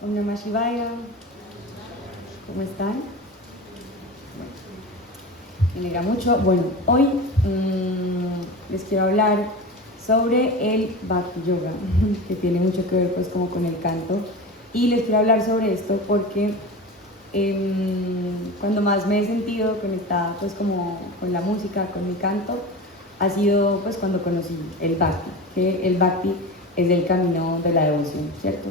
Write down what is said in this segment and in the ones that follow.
Om Namah Shivaya, ¿cómo están? Me alegra mucho. Bueno, hoy les quiero hablar sobre el Bhakti Yoga, que tiene mucho que ver pues como con el canto. Y les quiero hablar sobre esto porque cuando más me he sentido conectada pues como con la música, con mi canto, ha sido pues cuando conocí el Bhakti, que el Bhakti es el camino de la devoción, ¿cierto?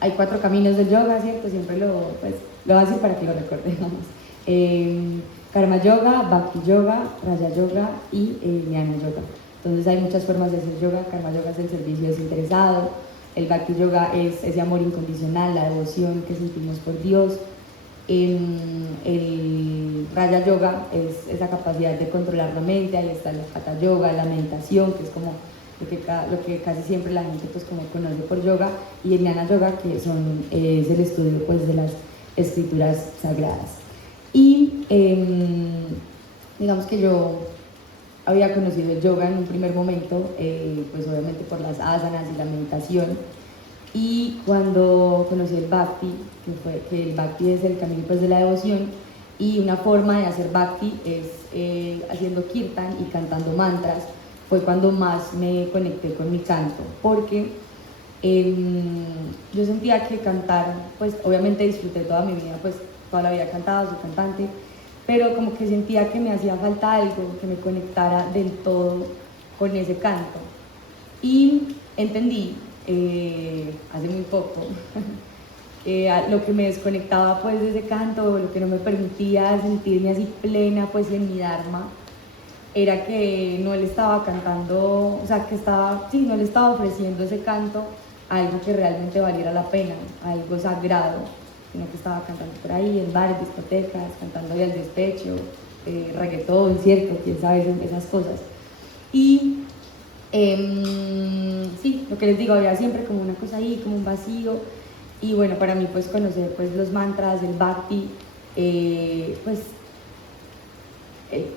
Hay 4 caminos del yoga, ¿cierto? Siempre lo voy a decir para que lo recordemos. Karma Yoga, Bhakti Yoga, Raja Yoga y Jnana Yoga. Entonces hay muchas formas de hacer yoga. Karma Yoga es el servicio desinteresado, el Bhakti Yoga es ese amor incondicional, la devoción que sentimos por Dios. El Raja Yoga es esa capacidad de controlar la mente. Ahí está el Hatha Yoga, la meditación, que es como lo que casi siempre la gente pues como conoce por yoga, y el Jnana Yoga, que es el estudio pues de las escrituras sagradas. Y digamos que yo había conocido el yoga en un primer momento, pues obviamente por las asanas y la meditación, y cuando conocí el Bhakti, que el Bhakti es el camino pues de la devoción, y una forma de hacer Bhakti es haciendo kirtan y cantando mantras, fue cuando más me conecté con mi canto, porque yo sentía que cantar, pues obviamente disfruté toda mi vida, pues toda la vida he cantado, soy cantante, pero como que sentía que me hacía falta algo que me conectara del todo con ese canto. Y entendí hace muy poco lo que me desconectaba pues de ese canto, lo que no me permitía sentirme así plena pues en mi Dharma, era que no le estaba cantando, o sea, no le estaba ofreciendo ese canto a algo que realmente valiera la pena, a algo sagrado, sino que estaba cantando por ahí en bares, discotecas, cantando ahí al despecho, reggaetón, ¿cierto? Quién sabe esas cosas. Y sí, lo que les digo, había siempre como una cosa ahí, como un vacío. Y bueno, para mí pues conocer pues los mantras, el Bhakti, pues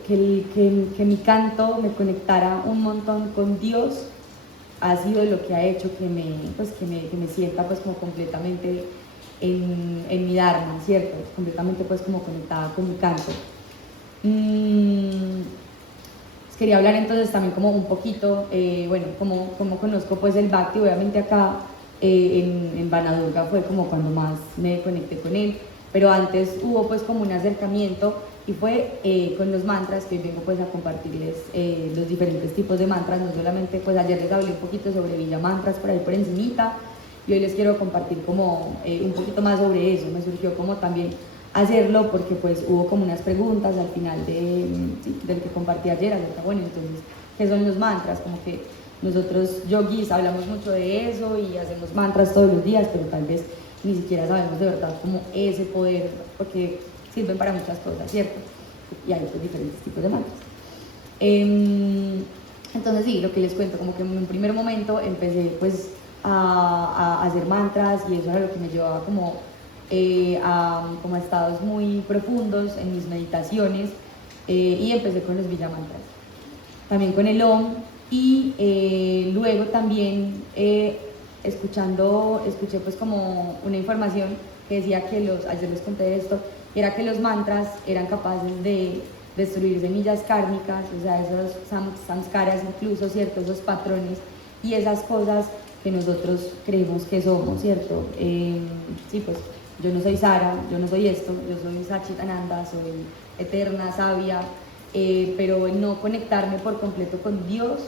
que mi canto me conectara un montón con Dios, ha sido lo que ha hecho que me sienta pues como completamente en mi Dharma, ¿cierto? Completamente pues como conectada con mi canto. Quería hablar entonces también como un poquito, bueno, como conozco pues el Bhakti. Obviamente acá en Vanadurga fue como cuando más me conecté con él, pero antes hubo pues como un acercamiento, y fue con los mantras, que vengo pues a compartirles los diferentes tipos de mantras. No solamente, pues ayer les hablé un poquito sobre Villa Mantras por ahí por encimita, y hoy les quiero compartir como un poquito más sobre eso. Me surgió como también hacerlo porque pues hubo como unas preguntas al final del que compartí ayer acerca, bueno, entonces, ¿qué son los mantras? Como que nosotros yogis hablamos mucho de eso y hacemos mantras todos los días, pero tal vez ni siquiera sabemos de verdad como ese poder, porque sirven para muchas cosas, ¿cierto? Y hay pues diferentes tipos de mantras. Entonces sí, lo que les cuento, como que en un primer momento empecé pues a hacer mantras, y eso era lo que me llevaba como a estados muy profundos en mis meditaciones, y empecé con los Villa Mantras, también con el Om, y luego también escuché pues como una información que decía que ayer les conté esto, era que los mantras eran capaces de destruir semillas kármicas, o sea, esos samskaras incluso, ¿cierto? Esos patrones y esas cosas que nosotros creemos que somos, ¿cierto? Sí, pues yo no soy Sara, yo no soy esto, yo soy Sachitananda, soy eterna, sabia, pero el no conectarme por completo con Dios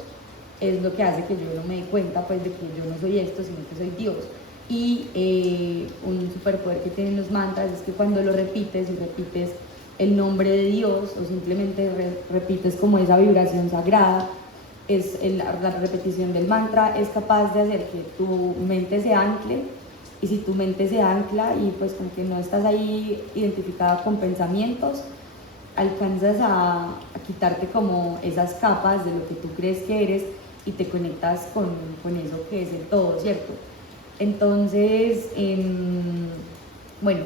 es lo que hace que yo no me dé cuenta pues de que yo no soy esto, sino que soy Dios. Y un superpoder que tienen los mantras es que cuando lo repites y repites el nombre de Dios, o simplemente repites como esa vibración sagrada, la repetición del mantra es capaz de hacer que tu mente se ancle. Y si tu mente se ancla y pues como que no estás ahí identificada con pensamientos, alcanzas a quitarte como esas capas de lo que tú crees que eres, y te conectas con eso que es el todo, ¿cierto? Entonces, bueno,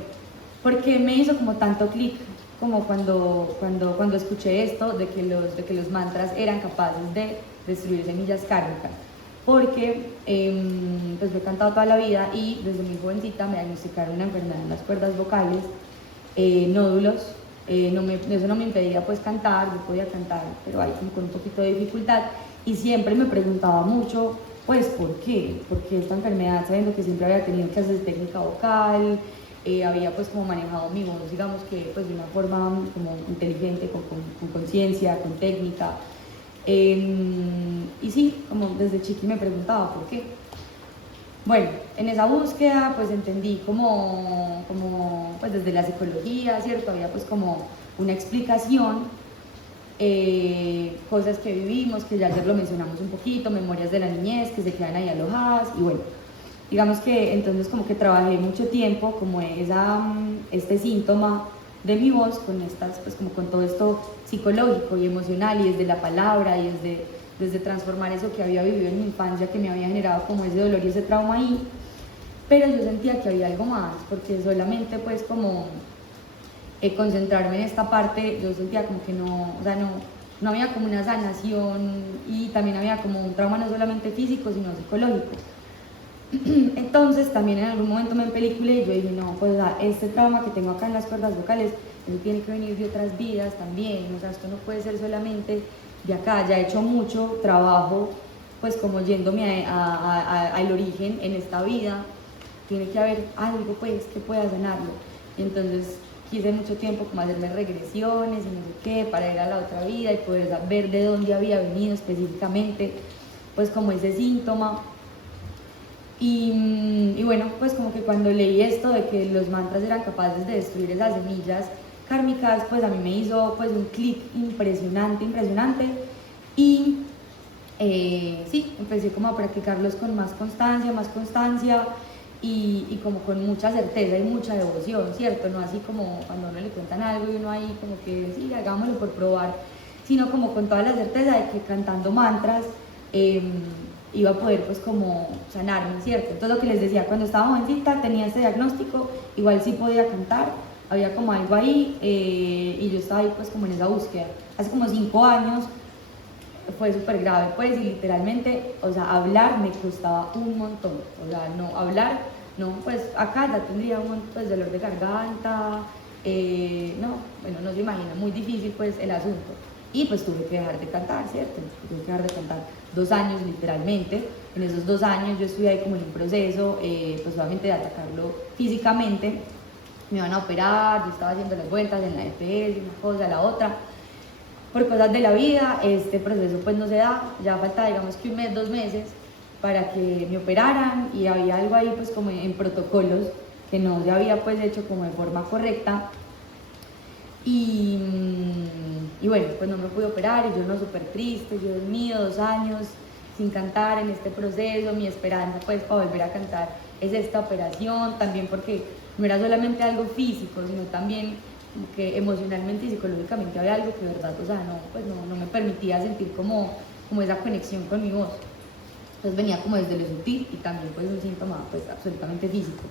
¿por qué me hizo como tanto clic como cuando escuché esto de que los mantras eran capaces de destruir semillas kármicas? porque pues yo he cantado toda la vida y desde muy jovencita me diagnosticaron una enfermedad en las cuerdas vocales, nódulos. Eso no me impedía pues cantar, yo podía cantar, pero hay como con un poquito de dificultad, y siempre me preguntaba mucho, pues, ¿por qué? ¿Por qué esta enfermedad? Sabiendo que siempre había tenido clases de técnica vocal, había pues como manejado mi voz, digamos que pues de una forma como inteligente, con conciencia, con técnica, y sí, como desde chiqui me preguntaba por qué. Bueno, en esa búsqueda pues entendí como pues desde la psicología, ¿cierto? Había pues como una explicación, cosas que vivimos, que ya ayer lo mencionamos un poquito, memorias de la niñez que se quedan ahí alojadas, y bueno, digamos que entonces como que trabajé mucho tiempo como este síntoma de mi voz con estas, pues como con todo esto psicológico y emocional, y desde la palabra, y desde transformar eso que había vivido en mi infancia, que me había generado como ese dolor y ese trauma ahí. Pero yo sentía que había algo más, porque solamente pues como concentrarme en esta parte, yo sentía como que no, o sea, no había como una sanación, y también había como un trauma no solamente físico, sino psicológico. Entonces también en algún momento me empeliculé y yo dije, no, pues este trauma que tengo acá en las cuerdas vocales, eso tiene que venir de otras vidas también, o sea, esto no puede ser solamente de acá. Ya he hecho mucho trabajo, pues como yéndome al origen en esta vida, tiene que haber algo pues que pueda sanarlo. Y entonces quise mucho tiempo como hacerme regresiones y no sé qué, para ir a la otra vida y poder ver de dónde había venido específicamente, pues como ese síntoma. Y bueno, pues como que cuando leí esto de que los mantras eran capaces de destruir esas semillas kármicas, pues a mí me hizo pues un clic impresionante, impresionante. Y sí, empecé como a practicarlos con más constancia, y como con mucha certeza y mucha devoción, ¿cierto? No así como cuando a uno le cuentan algo y uno ahí como que sí, hagámoslo por probar, sino como con toda la certeza de que cantando mantras iba a poder pues como sanarme, ¿cierto? Entonces lo que les decía, cuando estaba jovencita tenía este diagnóstico, igual sí podía cantar, había como algo ahí, y yo estaba ahí pues como en esa búsqueda. Hace como 5 años fue súper grave pues, y literalmente, o sea, hablar me costaba un montón, o sea, no hablar, no, pues acá ya tendría un montón pues, dolor de garganta, no, bueno, no se imagina, muy difícil pues el asunto. Y pues tuve que dejar de cantar, ¿cierto? Tuve que dejar de cantar 2 años literalmente. En esos 2 años yo estuve ahí como en un proceso, pues obviamente de atacarlo físicamente. Me iban a operar, yo estaba haciendo las vueltas en la EPS, una cosa, la otra. Por cosas de la vida, este proceso pues no se da, ya falta digamos que 1 mes, 2 meses para que me operaran, y había algo ahí pues como en protocolos que no se había pues hecho como de forma correcta. Y bueno, pues no me pude operar y yo no, súper triste, yo Dios mío, 2 años sin cantar en este proceso, mi esperanza pues para volver a cantar es esta operación, también porque no era solamente algo físico, sino también que emocionalmente y psicológicamente había algo que de verdad, o sea, no me permitía sentir como esa conexión con mi voz. Entonces venía como desde lo sutil, y también pues un síntoma pues absolutamente físico.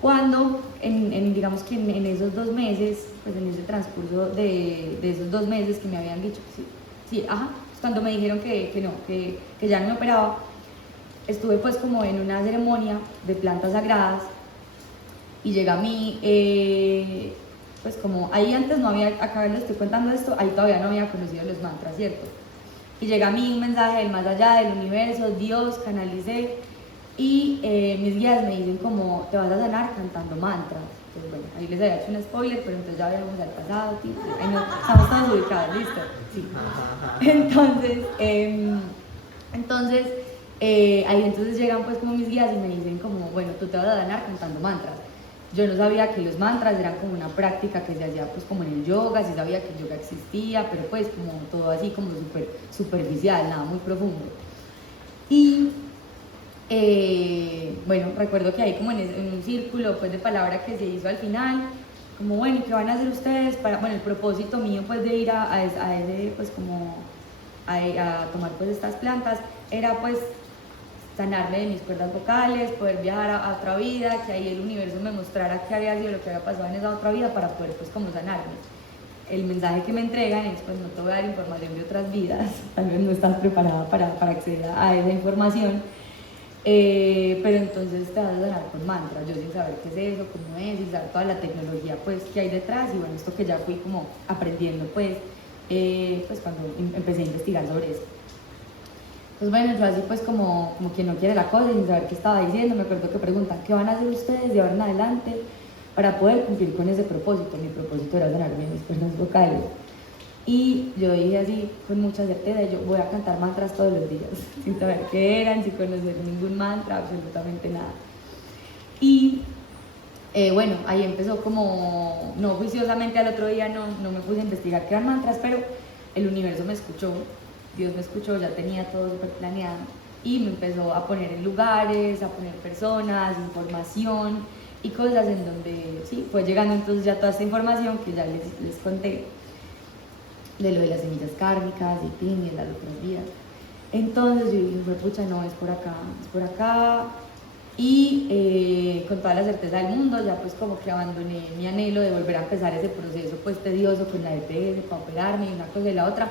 Cuando, digamos que en esos 2 meses, pues en ese transcurso de esos 2 meses que me habían dicho, cuando me dijeron que ya no me operaba, estuve pues como en una ceremonia de plantas sagradas, y llega a mí, pues como ahí antes no había, acá les estoy contando esto, ahí todavía no había conocido los mantras, ¿cierto? Y llega a mí un mensaje del más allá, del universo, Dios, canalicé, y mis guías me dicen como, te vas a sanar cantando mantras. Pues bueno, ahí les había hecho un spoiler, pero entonces ya veremos al pasado, ¿sí? Ahí no, estamos todos ubicados, listo, sí. Entonces, ahí entonces llegan pues como mis guías y me dicen como, bueno, tú te vas a sanar cantando mantras. Yo no sabía que los mantras eran como una práctica que se hacía pues como en el yoga, sí sabía que el yoga existía, pero pues como todo así como súper superficial, nada muy profundo. Y bueno, recuerdo que ahí como en un círculo pues de palabra que se hizo al final, como bueno, ¿qué van a hacer ustedes para, bueno, el propósito mío pues de ir a ese pues como a tomar pues estas plantas era pues sanarme de mis cuerdas vocales, poder viajar a otra vida, que ahí el universo me mostrara qué había sido lo que había pasado en esa otra vida para poder pues como sanarme. el mensaje que me entregan es, pues no te voy a dar información de otras vidas, tal vez no estás preparada para acceder a esa información, pero entonces te vas a sonar con mantras, yo sin saber qué es eso, cómo es, sin saber toda la tecnología pues que hay detrás, y bueno, esto que ya fui como aprendiendo pues cuando empecé a investigar sobre eso. Pues bueno, yo así pues como quien no quiere la cosa, sin saber qué estaba diciendo, me acuerdo que preguntan, ¿qué van a hacer ustedes de ahora en adelante para poder cumplir con ese propósito? Mi propósito era sonar bien mis cuerdas vocales. Y yo dije así, con mucha certeza, yo voy a cantar mantras todos los días, sin saber qué eran, sin conocer ningún mantra, absolutamente nada. Y bueno, ahí empezó como, no juiciosamente al otro día, no me puse a investigar qué eran mantras, pero el universo me escuchó, Dios me escuchó, ya tenía todo súper planeado, y me empezó a poner en lugares, a poner personas, información y cosas en donde, sí, fue llegando entonces ya toda esta información que ya les conté, de lo de las semillas kármicas y de las otras vidas. Entonces yo dije, pucha, no, es por acá, y con toda la certeza del mundo ya pues como que abandoné mi anhelo de volver a empezar ese proceso pues tedioso con la EPS para operarme y una cosa y la otra.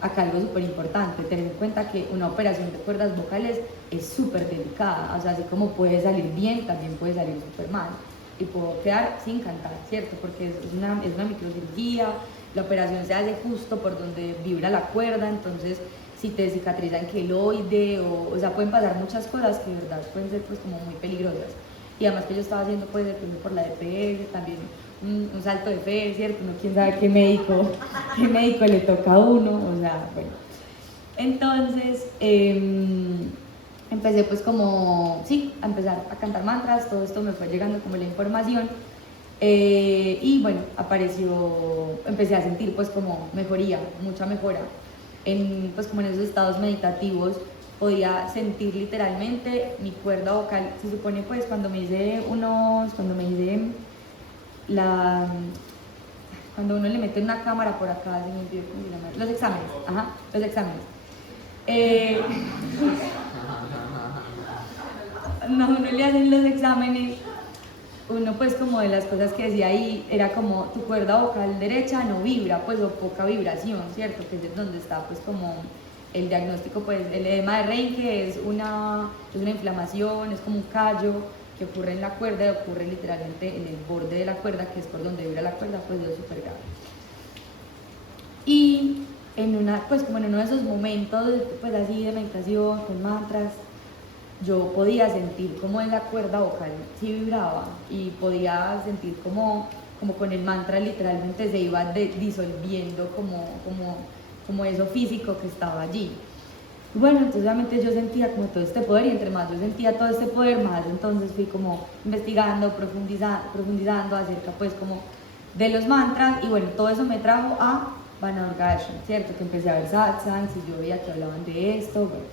Acá algo súper importante, tener en cuenta que una operación de cuerdas vocales es súper delicada, o sea, así como puede salir bien, también puede salir súper mal, y puedo quedar sin cantar, ¿cierto? Porque es una microcirugía, la operación se hace justo por donde vibra la cuerda, entonces si te cicatriza en queloide, o sea, pueden pasar muchas cosas que de verdad pueden ser pues como muy peligrosas. Y además que yo estaba haciendo pues por la DPS, también un salto de fe, ¿cierto? Uno quién sabe qué médico le toca a uno, o sea, bueno. Entonces, empecé pues como, sí, a empezar a cantar mantras, todo esto me fue llegando como la información, y bueno, empecé a sentir pues como mejoría, mucha mejora, pues como en esos estados meditativos, podía sentir literalmente mi cuerda vocal. Se supone pues cuando me hice cuando uno le mete una cámara por acá, se me olvidó cómo se llama, los exámenes, los exámenes. No, uno le hacen los exámenes, uno pues como de las cosas que decía ahí era como tu cuerda vocal derecha no vibra, pues, o poca vibración, ¿cierto? Que es donde está pues como el diagnóstico, pues el edema de Reinke es una inflamación, es como un callo que ocurre en la cuerda, y ocurre literalmente en el borde de la cuerda, que es por donde vibra la cuerda, pues es súper grave. Y pues como en uno de esos momentos pues así de meditación, con mantras, yo podía sentir como en la cuerda vocal sí vibraba, y podía sentir como con el mantra literalmente se iba disolviendo como eso físico que estaba allí. Y bueno, entonces obviamente yo sentía como todo este poder, y entre más yo sentía todo este poder, más entonces fui como investigando, profundizando acerca pues como de los mantras, y bueno, todo eso me trajo a Banargasha, ¿cierto? Que empecé a ver satsangs y yo veía que hablaban de esto, bueno.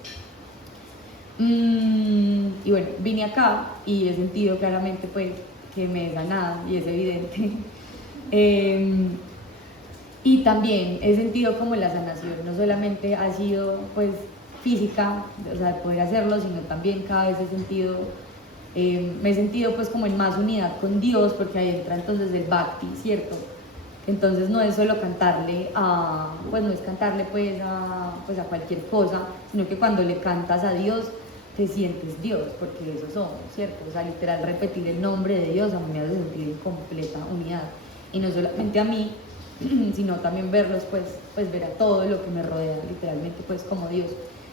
Y bueno, vine acá y he sentido claramente pues que me he sanado, y es evidente. Y también he sentido como la sanación no solamente ha sido pues física, o sea, de poder hacerlo, sino también cada vez me he sentido pues como en más unidad con Dios, porque ahí entra entonces el bhakti, ¿cierto? Entonces no es solo cantarle no es cantarle pues a cualquier cosa, sino que cuando le cantas a Dios te sientes Dios, porque eso somos, ¿cierto? O sea, literal, repetir el nombre de Dios a mí me hace sentir en completa unidad, y no solamente a mí, sino también verlos, pues ver a todo lo que me rodea, literalmente pues como Dios.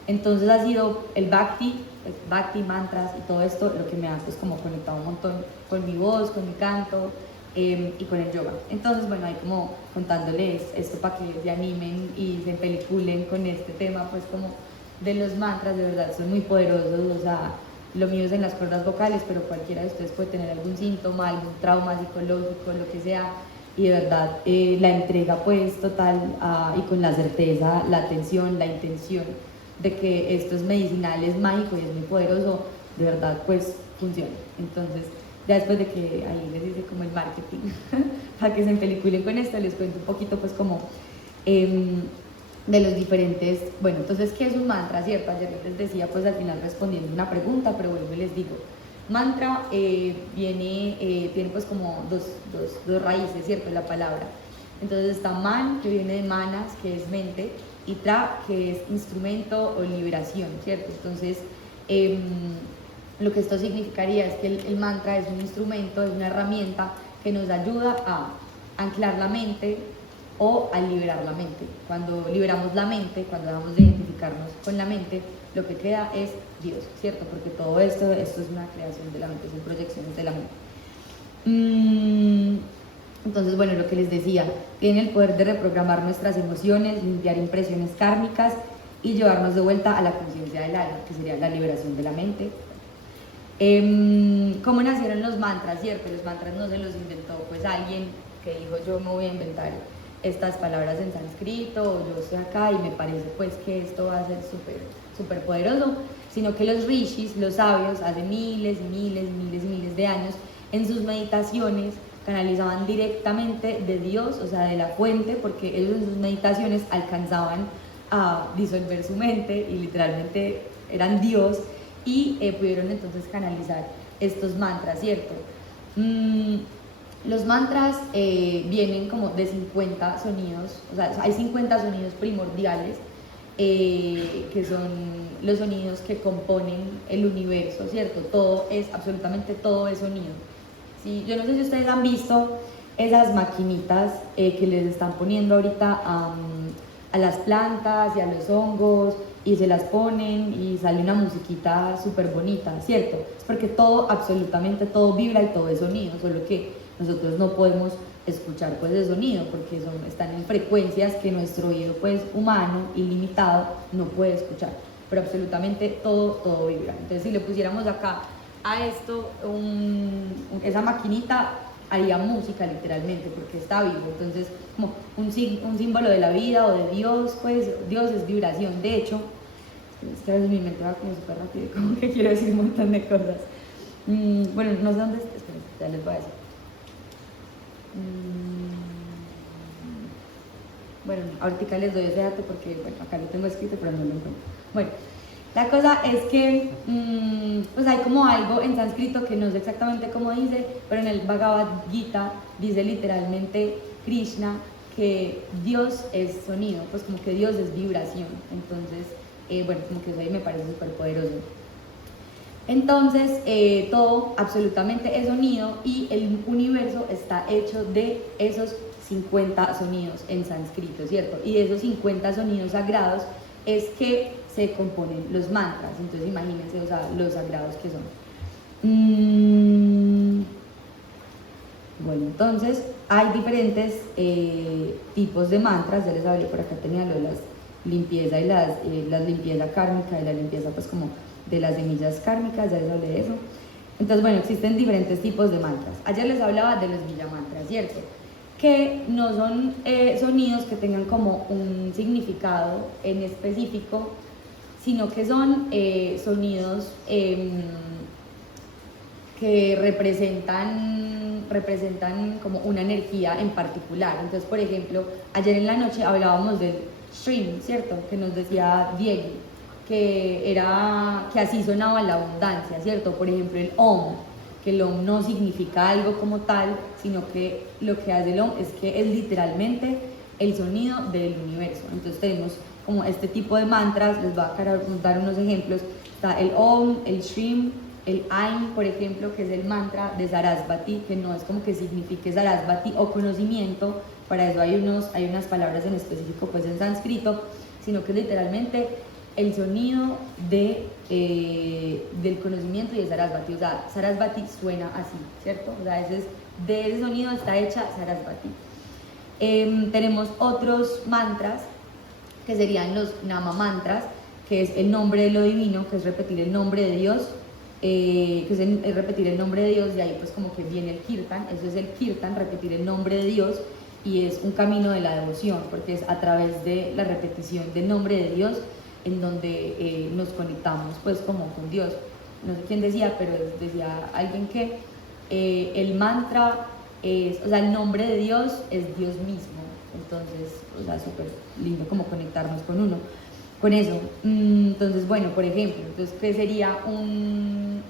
Entonces ha sido el bhakti, pues, bhakti, mantras y todo esto lo que me ha pues como conectado un montón con mi voz, con mi canto, y con el yoga. Entonces bueno, ahí como contándoles esto para que se animen y se peliculen con este tema pues como de los mantras. De verdad son muy poderosos, o sea, lo mío es en las cuerdas vocales, pero cualquiera de ustedes puede tener algún síntoma, algún trauma psicológico, lo que sea, y de verdad la entrega pues total, y con la certeza, la atención, la intención de que esto es medicinal, es mágico y es muy poderoso, de verdad pues funciona. Entonces ya después de que ahí les hice como el marketing para que se empeliculen con esto, les cuento un poquito pues como de los diferentes. Bueno, entonces, ¿qué es un mantra? ¿Cierto? Ayer les decía pues al final respondiendo una pregunta, pero vuelvo y les digo, mantra tiene pues como dos raíces, ¿cierto? La palabra Entonces está man, que viene de manas, que es mente, y tra, que es instrumento o liberación, ¿cierto? Entonces, lo que esto significaría es que el mantra es un instrumento, es una herramienta que nos ayuda a anclar la mente o a liberar la mente. Cuando liberamos la mente, cuando dejamos de identificarnos con la mente, lo que queda es Dios, ¿cierto? Porque todo esto es una creación de la mente, son proyecciones de la mente. Entonces, bueno, lo que les decía, tiene el poder de reprogramar nuestras emociones, limpiar impresiones kármicas y llevarnos de vuelta a la conciencia del alma, que sería la liberación de la mente. ¿Cómo nacieron los mantras, cierto? Los mantras no se los inventó pues alguien que dijo yo me voy a inventar estas palabras en sánscrito, o yo estoy acá y me parece pues que esto va a ser súper poderoso, sino que los rishis, los sabios, hace miles de años, en sus meditaciones canalizaban directamente de Dios, o sea, de la fuente, porque ellos en sus meditaciones alcanzaban a disolver su mente y literalmente eran Dios, y pudieron entonces canalizar estos mantras, ¿cierto? Los mantras vienen como de 50 sonidos, o sea, hay 50 sonidos primordiales que son los sonidos que componen el universo, ¿cierto? Todo es, absolutamente todo es sonido. ¿Sí? Yo no sé si ustedes han visto esas maquinitas que les están poniendo ahorita a las plantas y a los hongos, y se las ponen y sale una musiquita súper bonita, ¿cierto? Es porque todo, absolutamente todo vibra y todo es sonido, solo que nosotros no podemos escuchar pues el sonido porque están en frecuencias que nuestro oído pues humano, ilimitado, no puede escuchar, pero absolutamente todo vibra. Entonces si le pusiéramos acá a esto esa maquinita, haría música literalmente porque está vivo, entonces como un símbolo de la vida o de Dios, pues Dios es vibración. De hecho, es que a veces mi mente va como súper rápido, como que quiero decir un montón de cosas. Bueno, no sé dónde está, esperen, ya les voy a decir. Bueno, ahorita les doy ese dato porque, bueno, acá lo tengo escrito pero no lo encuentro. Bueno, la cosa es que pues hay como algo en sánscrito que no sé exactamente cómo dice, pero en el Bhagavad Gita dice literalmente Krishna que Dios es sonido, pues como que Dios es vibración. Entonces, bueno, como que eso ahí me parece súper poderoso. Entonces, todo absolutamente es sonido y el universo está hecho de esos 50 sonidos en sánscrito, ¿cierto? Y de esos 50 sonidos sagrados es que se componen los mantras. Entonces imagínense, o sea, los sagrados que son. Bueno, entonces hay diferentes tipos de mantras. Ya les hablé, por acá tenía lo de las limpieza y las limpieza kármica y la limpieza pues como de las semillas kármicas, ya les hablé de eso. Entonces bueno, existen diferentes tipos de mantras. Ayer les hablaba de los villamantras, ¿cierto? Que no son sonidos que tengan como un significado en específico, sino que son sonidos que representan como una energía en particular. Entonces, por ejemplo, ayer en la noche hablábamos del stream, ¿cierto? Que nos decía Diego, que así sonaba la abundancia, ¿cierto? Por ejemplo, el Om, que el Om no significa algo como tal, sino que lo que hace el Om es que es literalmente el sonido del universo. Entonces tenemos como este tipo de mantras, les voy a dar unos ejemplos. Está el Om, el Shrim, el Ain, por ejemplo, que es el mantra de Sarasvati, que no es como que signifique Sarasvati o conocimiento, para eso hay unas palabras en específico pues en sánscrito, sino que es literalmente el sonido del conocimiento y de Sarasvati. O sea, Sarasvati suena así, ¿cierto? O sea, de ese sonido está hecha Sarasvati. Tenemos otros mantras que serían los Nama mantras, que es el nombre de lo divino, que es repetir el nombre de Dios, es repetir el nombre de Dios, y ahí pues como que viene el kirtan. Eso es el kirtan, repetir el nombre de Dios, y es un camino de la devoción, porque es a través de la repetición del nombre de Dios en donde nos conectamos pues como con Dios. No sé quién decía, pero decía alguien que el mantra o sea, el nombre de Dios es Dios mismo. Entonces, o sea, súper lindo como conectarnos con uno, con eso. Entonces, bueno, por ejemplo, entonces, ¿qué sería un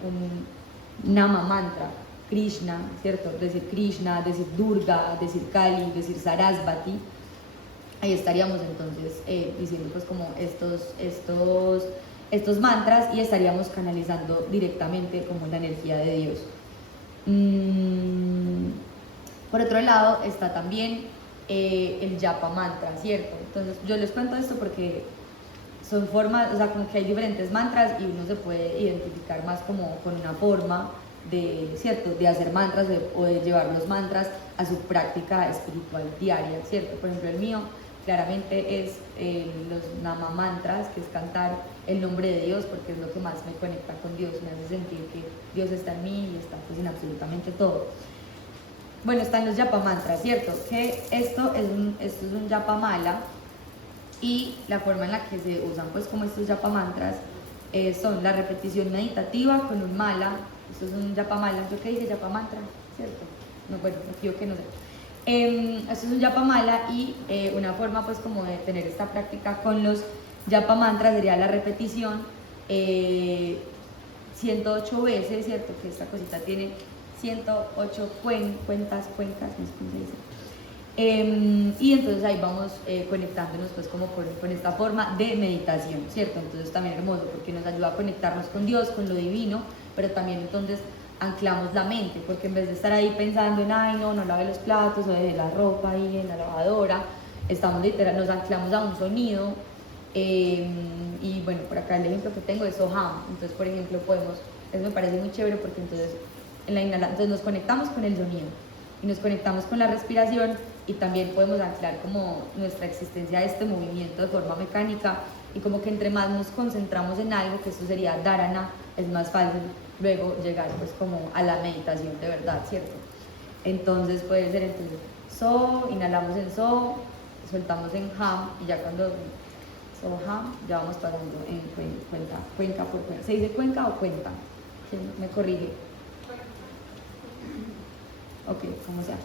Nama mantra? Krishna, ¿cierto? Decir Krishna, decir Durga, decir Kali, decir Sarasvati. Ahí estaríamos entonces diciendo pues como estos mantras y estaríamos canalizando directamente como la energía de Dios. Por otro lado está también el japa mantra, ¿cierto? Entonces yo les cuento esto porque son formas, o sea, como que hay diferentes mantras y uno se puede identificar más como con una forma de, ¿cierto?, de hacer mantras o de llevar los mantras a su práctica espiritual diaria, ¿cierto? Por ejemplo, el mío claramente es los nama mantras, que es cantar el nombre de Dios, porque es lo que más me conecta con Dios, me hace sentir que Dios está en mí y está pues en absolutamente todo. Bueno, están los japa mantras, ¿cierto? Que esto es un japa mala, y la forma en la que se usan pues como estos japa mantras son la repetición meditativa con un mala. Esto es un japa mala. ¿Yo qué dije? Japa mantra, ¿cierto? No, bueno, yo que no sé. Esto es un japa mala y una forma pues como de tener esta práctica con los japa mantras sería la repetición 108 veces, ¿cierto? Que esta cosita tiene 108 cuencas, no sé cómo se dice. Y entonces ahí vamos conectándonos pues como con esta forma de meditación, ¿cierto? Entonces también hermoso porque nos ayuda a conectarnos con Dios, con lo divino, pero también entonces anclamos la mente, porque en vez de estar ahí pensando en, ay no lave los platos o dejé la ropa ahí en la lavadora, estamos literal, nos anclamos a un sonido. Y bueno, por acá el ejemplo que tengo es Soham. Entonces por ejemplo eso me parece muy chévere porque entonces entonces nos conectamos con el sonido y nos conectamos con la respiración y también podemos anclar como nuestra existencia a este movimiento de forma mecánica, y como que entre más nos concentramos en algo, que esto sería dharana, es más fácil luego llegar pues como a la meditación de verdad, ¿cierto? Entonces puede ser entonces So, inhalamos en So, soltamos en Ham, y ya cuando So Ham ya vamos pasando en cuenca por cuenca. ¿Se dice cuenca o cuenta? ¿Quién me corrige? Ok, como sea.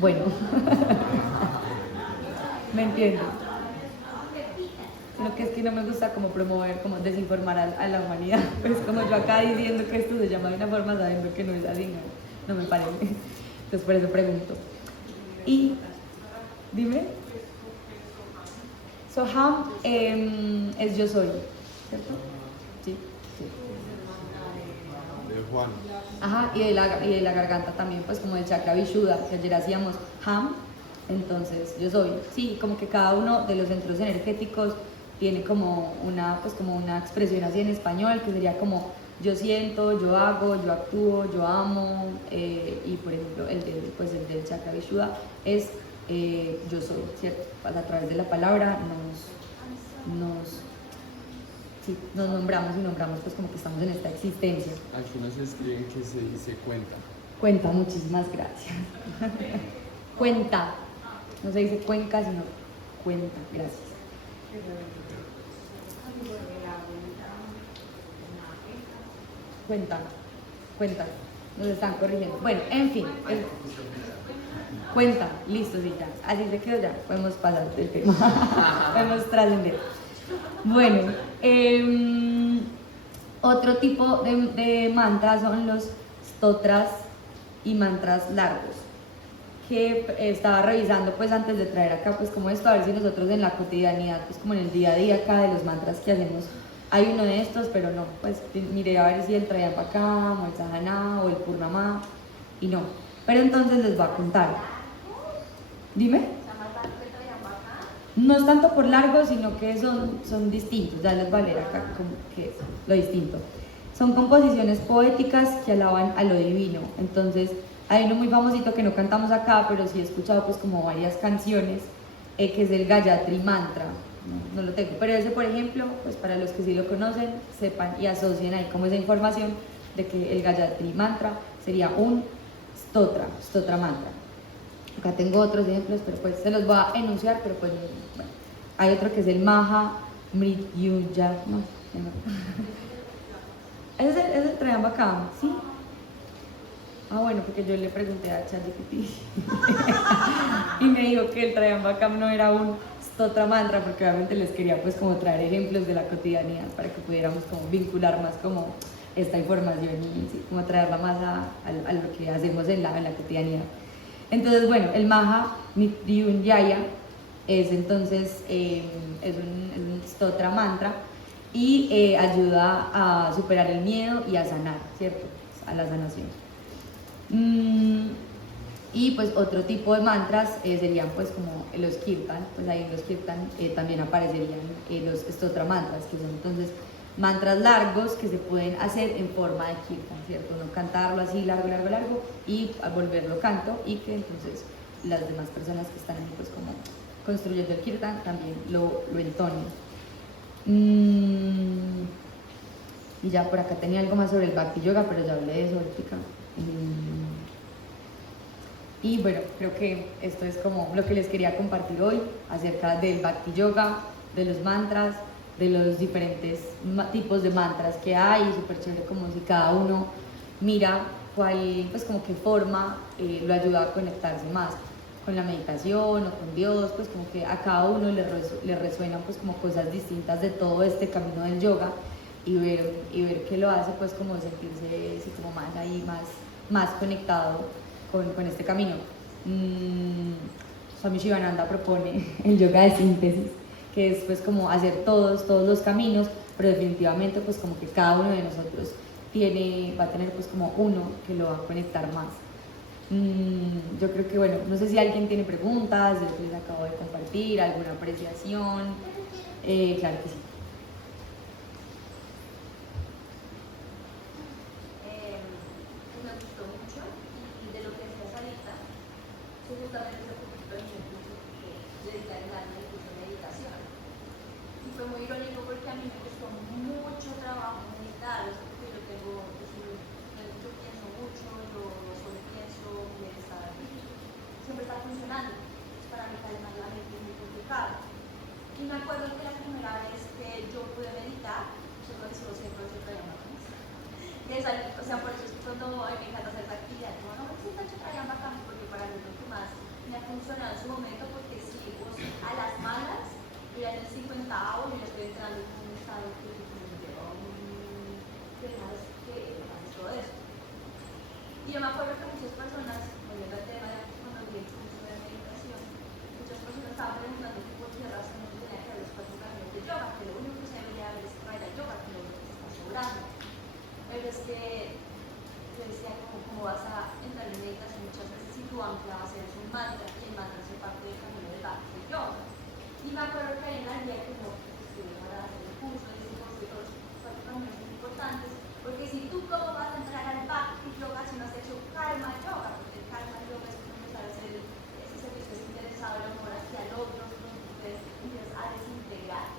Bueno, me entiendo. Lo que es que no me gusta como promover, como desinformar a la humanidad. Pues como yo acá diciendo que esto se llama de una forma sabiendo que no es así, no me parece. Entonces por eso pregunto. Y, dime. Soham es yo soy, ¿cierto? Sí. De Juan. Ajá, y de la garganta también, pues como del chakra Vishuddha, que ayer hacíamos Ham, entonces yo soy. Sí, como que cada uno de los centros energéticos tiene como una expresión así en español, que sería como yo siento, yo hago, yo actúo, yo amo, y por ejemplo el del chakra Vishuddha es yo soy, ¿cierto? Pues a través de la palabra nos nombramos y nombramos pues como que estamos en esta existencia. Algunos escriben que se dice cuenta. Cuenta, muchísimas gracias. Cuenta, no se dice cuenca, sino cuenta, gracias. Cuenta, nos están corrigiendo. Bueno, en fin, cuenta, listo, sí, ya, así se quedó ya, podemos pasar del tema, podemos trascender. Bueno, otro tipo de mantras son los stotras y mantras largos, que estaba revisando pues antes de traer acá pues como esto, a ver si nosotros en la cotidianidad, pues como en el día a día acá de los mantras que hacemos, hay uno de estos, pero no, pues miré a ver si el Trayambakam o el Sahana o el Purnama, y no, pero entonces les voy a contar. Dime. No es tanto por largo, sino que son distintos. Ya les voy a leer acá como que es lo distinto. Son composiciones poéticas que alaban a lo divino. Entonces, hay uno muy famosito que no cantamos acá, pero sí he escuchado pues como varias canciones, que es el Gayatri Mantra. No lo tengo, pero ese por ejemplo, pues para los que sí lo conocen, sepan y asocien ahí como esa información de que el Gayatri Mantra sería un stotra mantra. Acá tengo otros ejemplos, pero pues se los voy a enunciar, pero pues bueno. Hay otro que es el Maha Mrityunjaya, no. Ese es el Trayambakam, ¿sí? Ah, bueno, porque yo le pregunté a ChatGPT y me dijo que el Trayambakam no era un stotra mantra, porque obviamente les quería pues como traer ejemplos de la cotidianidad para que pudiéramos como vincular más como esta información y sí, como traerla más a lo que hacemos en la cotidianidad. Entonces, bueno, el Maha Mrityunjaya es entonces es un stotra mantra y ayuda a superar el miedo y a sanar, ¿cierto? A la sanación. Y pues otro tipo de mantras serían pues como los kirtan, pues ahí en los kirtan también aparecerían los stotra mantras, que son entonces mantras largos que se pueden hacer en forma de kirtan, ¿cierto? No cantarlo así largo, largo, largo y volverlo canto y que entonces las demás personas que están ahí pues como construyendo el kirtan también lo entonen. Y ya por acá tenía algo más sobre el Bhakti Yoga, pero ya hablé de eso ahorita. Y bueno, creo que esto es como lo que les quería compartir hoy acerca del Bhakti Yoga, de los mantras, de los diferentes tipos de mantras que hay, súper chévere como si cada uno mira cuál, pues como qué forma lo ayuda a conectarse más con la meditación o con Dios, pues como que a cada uno le resuenan pues como cosas distintas de todo este camino del yoga y ver qué lo hace pues como sentirse así como más ahí, más conectado con este camino. Swami Shivananda propone el yoga de síntesis, que es pues como hacer todos los caminos, pero definitivamente pues como que cada uno de nosotros va a tener pues como uno que lo va a conectar más. Yo creo que bueno, no sé si alguien tiene preguntas de lo que les acabo de compartir, alguna apreciación. Claro que sí. Me gustó mucho y de lo que decías ahorita, fue justamente ese poquito de ejemplo que dedicar el alma al curso de meditación. Y fue muy irónico porque a mí me costó mucho trabajo meditar, es porque yo tengo, yo pienso mucho, yo solo pienso, mi estar aquí, siempre está funcionando. Entonces para mí calmar la mente es muy complicado. Y me acuerdo que la primera vez que yo pude meditar, yo lo decía siempre, o sea, por eso es que cuando me encanta hacer esa actividad, no me siento traían bacán, porque para mí es lo que más me ha funcionado en su momento, porque si vos a las malas, yo ya en el 50º, yo ya estoy entrando en un estado que me lleva que haces todo eso. Y yo me acuerdo que muchas personas, volviendo al tema de cuando vi el curso de meditación, muchas personas estaban preguntando que por qué razón no tenía que haber los 4 caminos de yoga, que lo único que se debería ver es que vaya yoga, que lo único que está sobrando. Pero es que yo decía, ¿cómo vas a entrar en meditación muchas veces si tu ancla va a ser un mantra y el mantra hace parte del camino del Bhakti Yoga? Y me acuerdo que hay una guía que no estuve para hacer el curso y decimos que los 4 caminos son importantes, porque si tú cómo vas a entrar al Bhakti Yoga si no has hecho Karma Yoga, porque el Karma Yoga es como empezar a hacer ese servicio desinteresado, el amor hacia el otro, donde ustedes empiezas a desintegrar.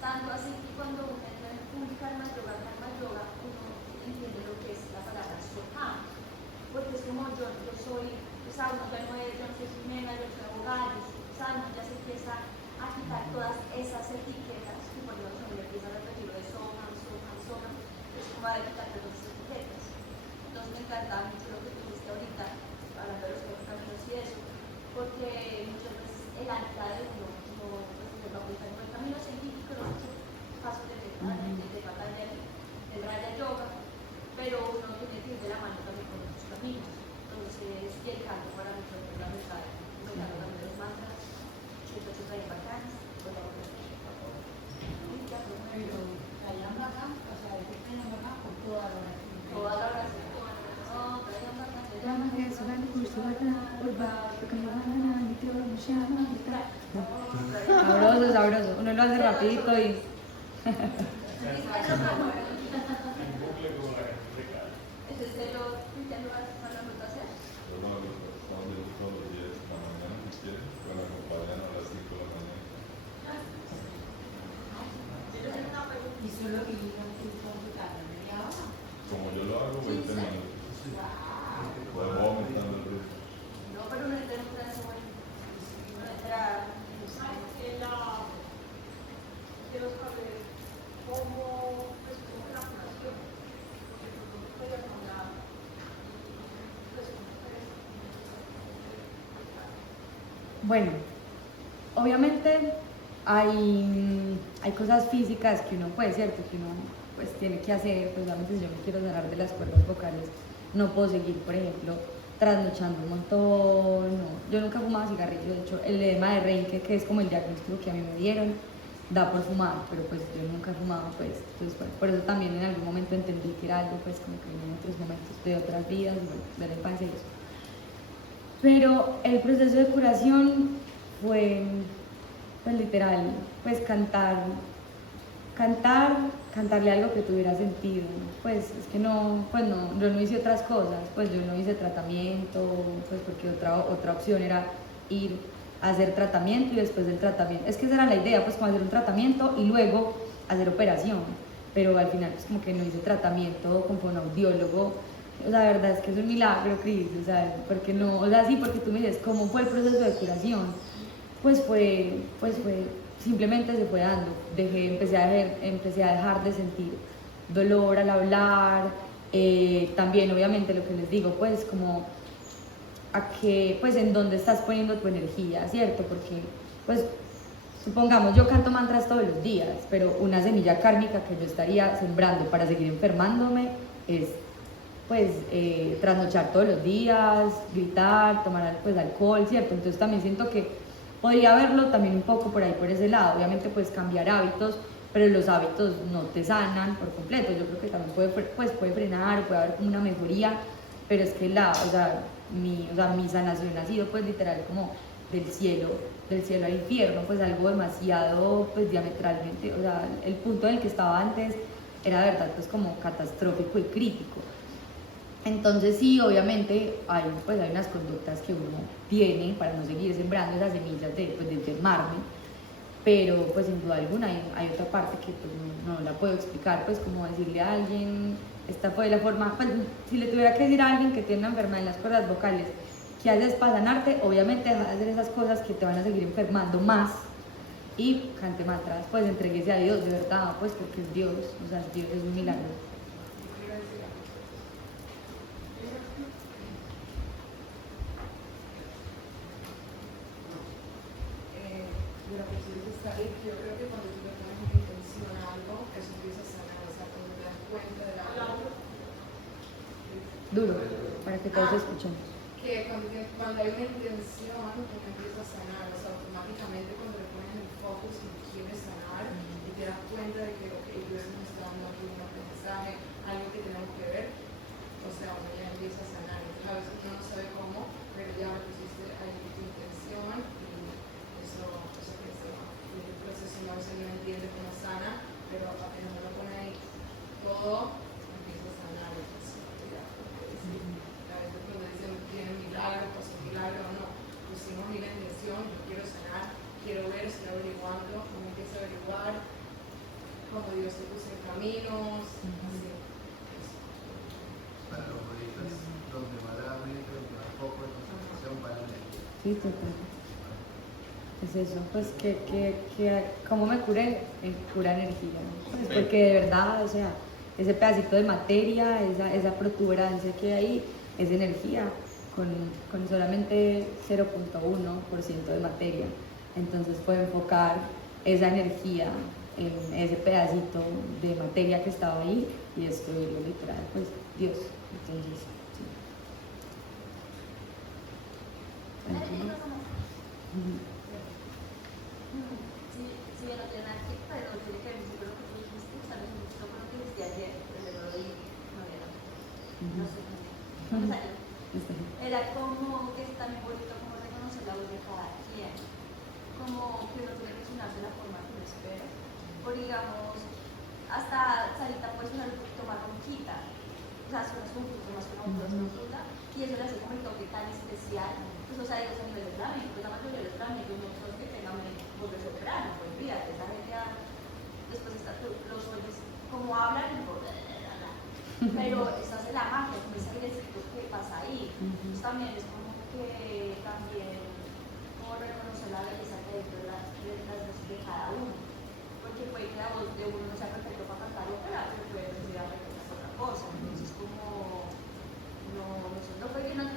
Tanto así que cuando uno entra en un Karma Yoga, uno entiende lo que es la palabra Soham, porque es como yo soy, o sea, uno ya no es, yo no soy Jimena, yo soy abogada, yo soy, o sea, uno ya se empieza a quitar todas esas etiquetas, y por eso uno empieza a repetir de Soham, es como a quitar todas esas etiquetas. Entonces me encanta mucho lo que tú dijiste ahorita, hablando de los 4 caminos y eso, porque muchas veces el ancla de uno, pues se va a buscar en el camino científico, los pasos de Patanjali, el Raya Yoga, pero uno tiene que ir de la mano también con otros caminos. Entonces, y el canto para mí fue fundamental. Me encanta también los mantras, siento que traen bacanas, por favor. Pero traían bacán, o sea, ¿de qué traían bacán? Por toda la oración. Toda la oración. No, traían bacanas. Sabroso, sabroso. Uno lo hace rapidito y... Entonces, lo cristianos van a hacer. Pero bueno, los que estamos viendo todos los días en la mañana, si quieren, pueden acompañar a las 5 de la mañana. Y solo vinieron aquí con su casa, media hora. Como yo lo hago, 20 minutos. Podemos aumentando el ritmo. No, pero uno entra en un trance bueno. Uno entra quiero saber cómo es como la fundación, porque no estoy acordada. Bueno, obviamente hay cosas físicas que uno puede, ¿cierto? Que uno pues tiene que hacer, pues obviamente si yo me quiero sanar de las cuerdas vocales, no puedo seguir, por ejemplo, trasnochando un montón, no. Yo nunca he fumado cigarrillo, de hecho el edema de Reinke, que es como el diagnóstico que a mí me dieron, da por fumar, pero pues yo nunca he fumado, pues, entonces bueno, por eso también en algún momento entendí que era algo pues como que venía en otros momentos de otras vidas, bueno, de la infancia y eso. Pero el proceso de curación fue, pues literal, pues cantarle algo que tuviera sentido, pues es que no, pues no, yo no hice otras cosas, pues yo no hice tratamiento, pues porque otra opción era ir a hacer tratamiento y después del tratamiento, es que esa era la idea, pues como hacer un tratamiento y luego hacer operación, pero al final pues como que no hice tratamiento con fonoaudiólogo, o sea, la verdad es que es un milagro, Cris, o sea, porque no, o sea, sí, porque tú me dices, ¿cómo fue el proceso de curación? Pues fue, simplemente se fue dando, empecé a dejar de sentir dolor al hablar, también obviamente lo que les digo, pues como a que, pues en dónde estás poniendo tu energía, ¿cierto? Porque, pues, supongamos, yo canto mantras todos los días, pero una semilla kármica que yo estaría sembrando para seguir enfermándome es, pues, trasnochar todos los días, gritar, tomar, pues, alcohol, ¿cierto? Entonces también siento que podría verlo también un poco por ahí, por ese lado, obviamente, pues, cambiar hábitos, pero los hábitos no te sanan por completo, yo creo que también puede frenar, puede haber como una mejoría, pero es que mi sanación ha sido pues literal como del cielo al infierno, pues algo demasiado pues diametralmente, o sea, el punto en el que estaba antes era de verdad pues como catastrófico y crítico. Entonces sí, obviamente hay unas conductas que uno tiene para no seguir sembrando esas semillas de enfermarme, pero pues sin duda alguna hay otra parte que pues no la puedo explicar, pues como decirle a alguien, esta fue la forma, pues, si le tuviera que decir a alguien que tiene una enfermedad en las cuerdas vocales, ¿qué haces para sanarte? Obviamente deja de hacer esas cosas que te van a seguir enfermando más y cante mantras, pues entréguese a Dios, de verdad, pues porque es Dios, o sea, Dios es un milagro. De la posición que está ahí, yo creo que cuando tú le pones una intención a algo, eso empieza a sanar, o sea, cuando te das cuenta de la... Duro, para que todos escuchemos. Que cuando hay una intención, que te empieza a sanar, o sea, automáticamente cuando le pones el foco si quieres sanar y te das cuenta de que, ok, Dios nos está dando aquí un aprendizaje, algo que tenemos que ver, o sea, uno ya empieza a sanar. Entonces a veces uno no sabe cómo, pero ya lo pusiste ahí tu intención y eso el proceso no se no entiende cómo sana, pero apenas uno lo pone ahí todo, empieza a sanar. Entonces, ya, a veces cuando dicen tiene milagro, pasó milagro, no, pusimos ahí la intención, yo quiero sanar, quiero ver, estoy averiguando, cómo empiezo a averiguar, cómo Dios se puso en caminos, así. Para los budistas, donde va la mente, donde va el foco de concentración, va la energía. Sí, total. Es eso, pues como me curé, en pura energía, ¿no? Pues porque de verdad, o sea, ese pedacito de materia, esa protuberancia que hay ahí, es energía, con solamente 0.1% de materia. Entonces puedo enfocar esa energía en ese pedacito de materia que estaba ahí y destruirlo literal, pues Dios. Entonces, sí. Tranquilo. Si bien no tiene nada que ver, pero tiene que ver con lo que tú dijiste, también me gustó con lo que dijiste ayer, desde lo de manera. No sé, era como que es también bonito como reconocer la voz de cada quien, como que uno tiene que sonar de la forma que uno espera. Por digamos, hasta Sarita puede sonar un poquito más ronquita, o sea, suena un poquito más como una fruta, y eso le hace como el toque tan especial. Pues, o sea, digo, a nivel de flamenco, pues la mayoría de los flamencos no son que tengan voz de soprano, pues fíjate, esa gente después está los oyes como hablan y por pero eso hace la magia, como ese airecito que pasa ahí. Entonces también es como que también como reconocer la belleza que hay de las voces de cada uno, porque puede que la voz de uno no sea perfecto para cantar ópera, pero puede decir a cantar otra cosa, entonces como no puede que no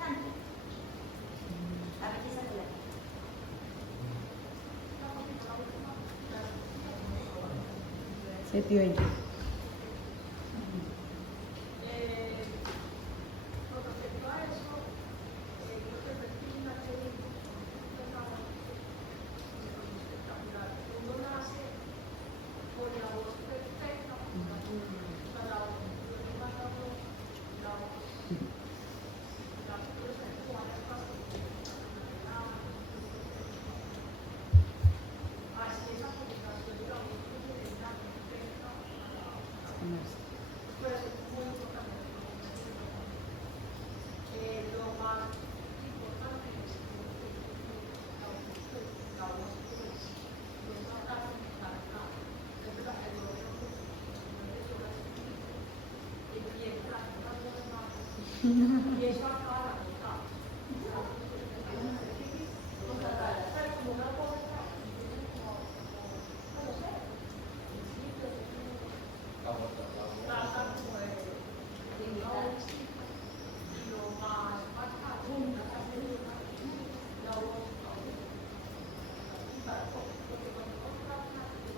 cante. La belleza de la vida. 7:20. Y eso acaba la mitad. Pero como una cosa, no sé, trata como de limitar el ciclo y lo más bacano, la voz, para todo, porque cuando uno trabaja y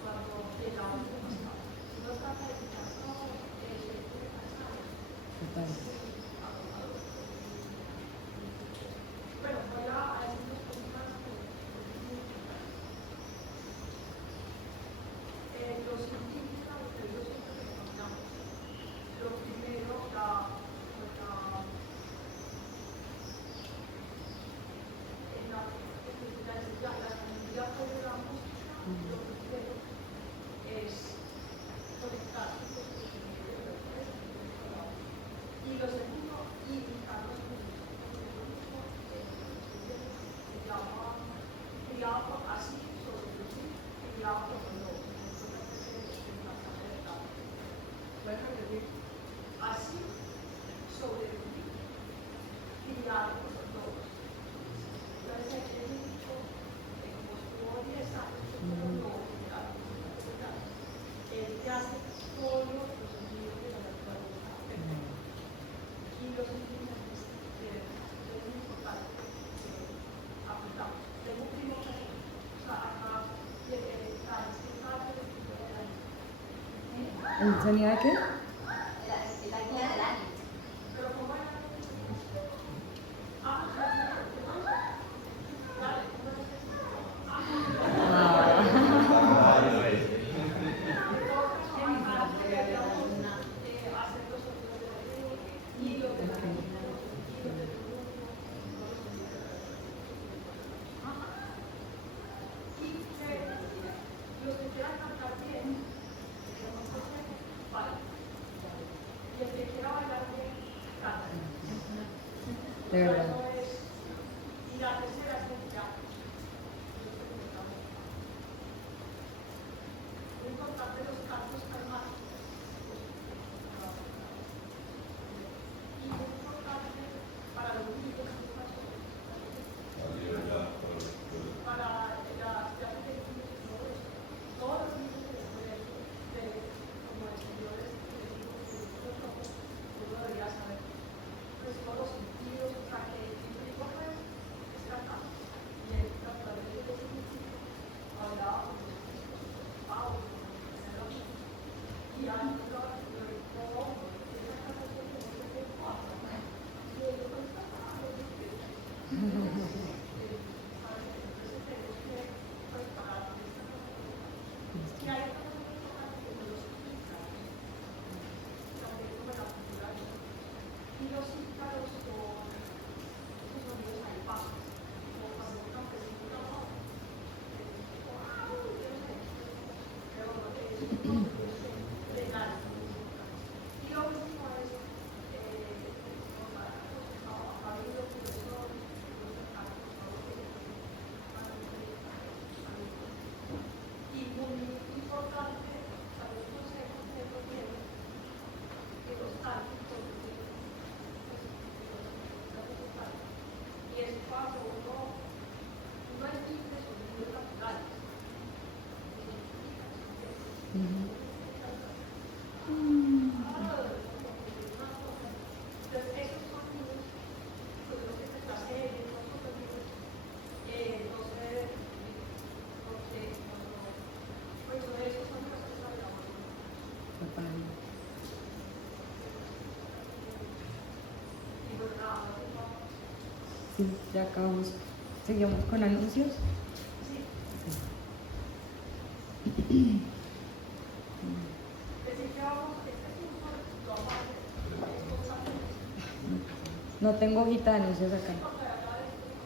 cuando llegamos demasiado, uno trata de quitar todo el cansado. Total. Bueno, voy a decir dos cosas más. Los científicos, ustedes lo siempre recomendamos. Lo primero, la comunidad de la música, lo primero es conectarse con los sonidos y lo segundo, imitarlos con el mismo se llama criado así sobre el criado con los ¿Puedes repetir? así sobrevivir criado con los lobos. Entonces el dicho, como estuvo 10 años con los lobos, él te hace todos los sonidos de la naturaleza perfecto. Y los indígenas es muy importante apuntamos. Tengo un primo que, o sea, acá, está de ¿El sonido de qué? La guía del año. pero como era, hacer los sonidos de la y los de la y los que quieran cantar bien, vale. Y el que quiera bailar bien, canta. De verdad. Eso es, y la tercera es ya. Lo importante de los cantos calmados. Y muy importante para los niños La libertad para los pueblos. para las clases de niños y todo eso. Todos los niños del colegio, como de señores que les digo que uno debería saber. Pues todos los sentidos, o sea, que el rico pues es cantar. Y el naturaleza de ese sentido hablaba con los pavos, y a mí me lo dijo, esa casa que no sé qué pasa. Y yo digo, pues está mal, y hay otra cosa muy importante que no los cítaros, también como la cultura y los cítaros son esos sonidos salvajes, como cuando un campesino no, pero es un sonido legal. Y lo último es, nos ha habido profesores, y muy importante para los consejos que nos dieron que los tácticos y es cuando uno es libre de sonidos naturales. Entonces esos sonidos con los que se trascienden, los sonidos, no sé, pues esos son los que hablamos. Total. Y bueno, nada, Sí, ya acabamos. Seguimos con anuncios. decir que vamos, este curso lo vamos a hacer. No tengo hojita de anuncios acá.